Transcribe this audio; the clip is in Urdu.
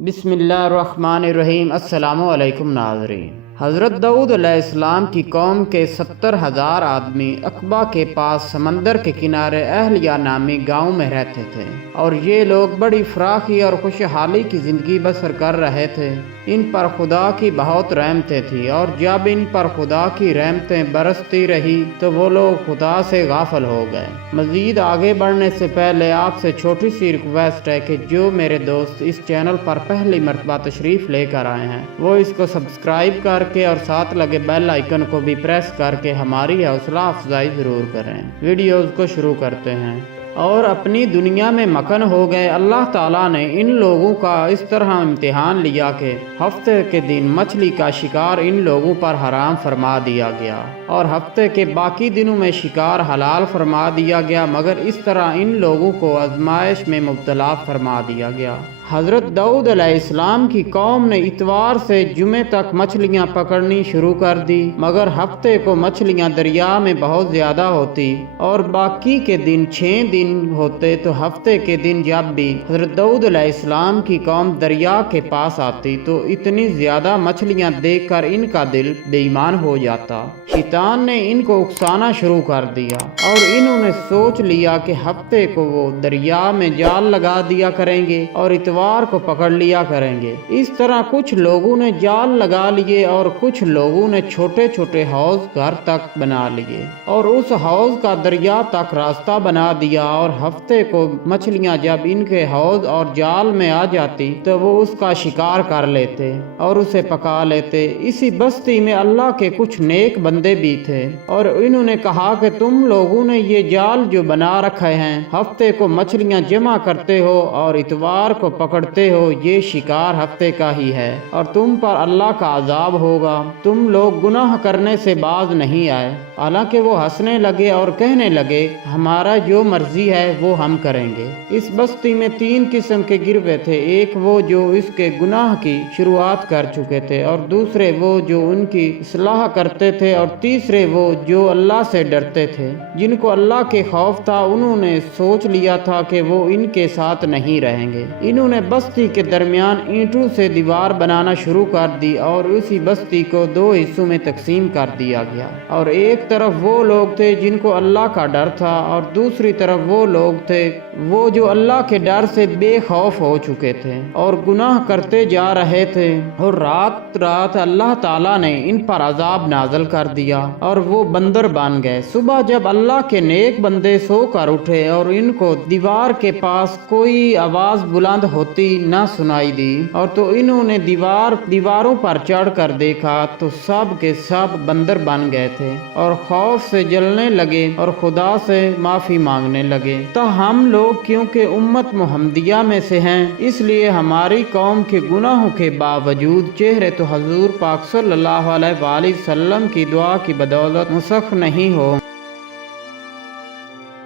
بسم اللہ الرحمن الرحیم۔ السلام علیکم ناظرین۔ حضرت داؤد علیہ السلام کی قوم کے 70,000 آدمی عقبہ کے پاس سمندر کے کنارے اہلیہ نامی گاؤں میں رہتے تھے، اور یہ لوگ بڑی فراخی اور خوشحالی کی زندگی بسر کر رہے تھے۔ ان پر خدا کی بہت رحمتیں تھیں، اور جب ان پر خدا کی رحمتیں برستی رہی تو وہ لوگ خدا سے غافل ہو گئے۔ مزید آگے بڑھنے سے پہلے آپ سے چھوٹی سی ریکویسٹ ہے کہ جو میرے دوست اس چینل پر پہلی مرتبہ تشریف لے کر آئے ہیں وہ اس کو سبسکرائب کر کے اور ساتھ لگے بیل آئیکن کو بھی پریس کر کے ہماری حوصلہ افزائی ضرور کریں۔ ویڈیوز کو شروع کرتے ہیں۔ اور اپنی دنیا میں مکن ہو گئے، اللہ تعالیٰ نے ان لوگوں کا اس طرح امتحان لیا کہ ہفتے کے دن مچھلی کا شکار ان لوگوں پر حرام فرما دیا گیا، اور ہفتے کے باقی دنوں میں شکار حلال فرما دیا گیا، مگر اس طرح ان لوگوں کو آزمائش میں مبتلا فرما دیا گیا۔ حضرت داؤد علیہ السلام کی قوم نے اتوار سے جمعے تک مچھلیاں پکڑنی شروع کر دی، مگر ہفتے کو مچھلیاں دریا میں بہت زیادہ ہوتی اور باقی کے دن 6 دن ہوتے، تو ہفتے کے دن جب بھی حضرت داؤد علیہ السلام کی قوم دریا کے پاس آتی تو اتنی زیادہ مچھلیاں دیکھ کر ان کا دل بے ایمان ہو جاتا۔ شیطان نے ان کو اکسانا شروع کر دیا، اور انہوں نے سوچ لیا کہ ہفتے کو وہ دریا میں جال لگا دیا کریں گے اور اتوار کو پکڑ لیا کریں گے۔ اس طرح کچھ لوگوں نے جال لگا لیے اور کچھ لوگوں نے چھوٹے چھوٹے حوض گھر تک بنا لیے اور اس حوض کا دریا تک راستہ بنا دیا، اور ہفتے کو مچھلیاں جب ان کے حوض اور جال میں آ جاتی تو وہ اس کا شکار کر لیتے اور اسے پکا لیتے۔ اسی بستی میں اللہ کے کچھ نیک بندے بھی تھے، اور انہوں نے کہا کہ تم لوگوں نے یہ جال جو بنا رکھے ہیں، ہفتے کو مچھلیاں جمع کرتے ہو اور اتوار کو پکڑتے ہو، یہ شکار ہفتے کا ہی ہے اور تم پر اللہ کا عذاب ہوگا۔ تم لوگ گناہ کرنے سے باز نہیں آئے۔ حالانکہ وہ ہنسنے لگے اور کہنے لگے، ہمارا جو مرضی ہے وہ ہم کریں گے۔ اس بستی میں 3 قسم کے گروہ تھے، ایک وہ جو اس کے گناہ کی شروعات کر چکے تھے، اور دوسرے وہ جو ان کی اصلاح کرتے تھے، اور تیسرے وہ جو اللہ سے ڈرتے تھے۔ جن کو اللہ کے خوف تھا انہوں نے سوچ لیا تھا کہ وہ ان کے ساتھ نہیں رہیں گے۔ انہوں نے بستی کے درمیان اینٹوں سے دیوار بنانا شروع کر دی، اور اسی بستی کو 2 حصوں میں تقسیم کر دیا گیا، اور ایک طرف وہ لوگ تھے جن کو اللہ کا ڈر تھا، اور دوسری طرف وہ لوگ تھے وہ جو اللہ کے ڈر سے بے خوف ہو چکے تھے اور گناہ کرتے جا رہے تھے۔ اور رات رات اللہ تعالیٰ نے ان پر عذاب نازل کر دیا اور وہ بندر بن گئے۔ صبح جب اللہ کے نیک بندے سو کر اٹھے اور ان کو دیوار کے پاس کوئی آواز بلند ہوتی نہ سنائی دی، اور تو انہوں نے دیواروں پر چڑھ کر دیکھا تو سب کے سب بندر بن گئے تھے، اور خوف سے جلنے لگے اور خدا سے معافی مانگنے لگے۔ تو ہم لوگ کیونکہ امت محمدیہ میں سے ہیں، اس لیے ہماری قوم کے گناہوں کے باوجود چہرے تو حضور پاک صلی اللہ علیہ وآلہ وسلم کی دعا کی بدولت مسخ نہیں ہوں